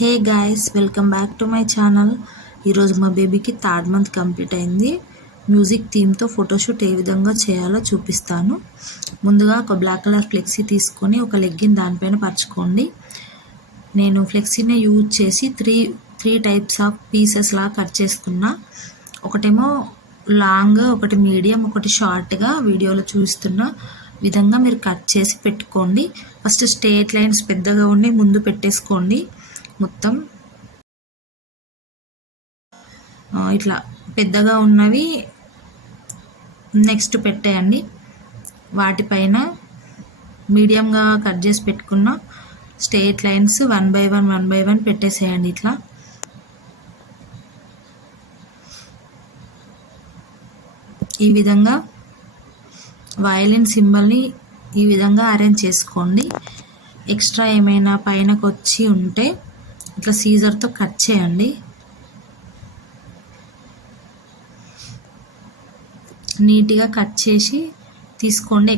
Hey guys, welcome back to my channel. ఈరోజు మా బేబీకి 3rd మంత్ కంప్లీట్ అయింది. మ్యూజిక్ థీమ్తో ఫోటోషూట్ ఏ విధంగా చేయాలో చూపిస్తాను. ముందుగా ఒక బ్లాక్ కలర్ ఫ్లెక్సీ తీసుకొని ఒక లెగ్గిన్ దానిపైన పరుచుకోండి. నేను ఫ్లెక్సీని యూజ్ చేసి త్రీ టైప్స్ ఆఫ్ పీసెస్ లాగా కట్ చేసుకున్నా. ఒకటేమో లాంగ్, ఒకటి మీడియం, ఒకటి షార్ట్గా వీడియోలో చూస్తున్న విధంగా మీరు కట్ చేసి పెట్టుకోండి. ఫస్ట్ స్ట్రేట్ లైన్స్ పెద్దగా ఉండి ముందు పెట్టేసుకోండి. మొత్తం ఇట్లా పెద్దగా ఉన్నవి నెక్స్ట్ పెట్టేయండి. వాటిపైన మీడియంగా కట్ చేసి పెట్టుకున్న స్ట్రేట్ లైన్స్ 1 by 1 పెట్టేసేయండి. ఇట్లా ఈ విధంగా వయలిన్ సింబల్ని ఈ విధంగా అరేంజ్ చేసుకోండి. ఎక్స్ట్రా ఏమైనా పైనకు వచ్చి ఉంటే ఇట్లా సీజర్తో కట్ చేయండి. నీట్గా కట్ చేసి తీసుకోండి.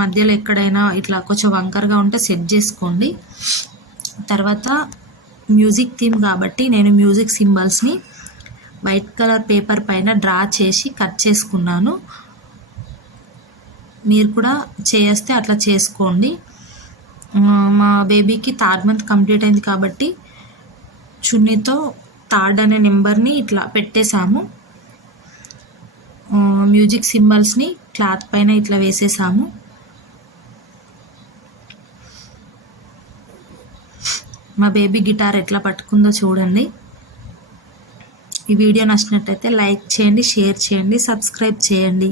మధ్యలో ఎక్కడైనా ఇట్లా కొంచెం వంకరగా ఉంటే సెట్ చేసుకోండి. తర్వాత మ్యూజిక్ థీమ్ కాబట్టి నేను మ్యూజిక్ సింబల్స్ని వైట్ కలర్ పేపర్ పైన డ్రా చేసి కట్ చేసుకున్నాను. మీరు కూడా చేస్తే అట్లా చేసుకోండి. మా బేబీకి 3rd మంత్ కంప్లీట్ అయింది కాబట్టి చున్నీతో 3rd అనే నెంబర్ని ఇట్లా పెట్టేశాము. మ్యూజిక్ సింబల్స్ని క్లాత్ పైన ఇట్లా వేసేసాము. మా బేబీ గిటార్ ఎట్లా పట్టుకుందో చూడండి. ఈ వీడియో నచ్చినట్టయితే లైక్ చేయండి, షేర్ చేయండి, సబ్స్క్రైబ్ చేయండి.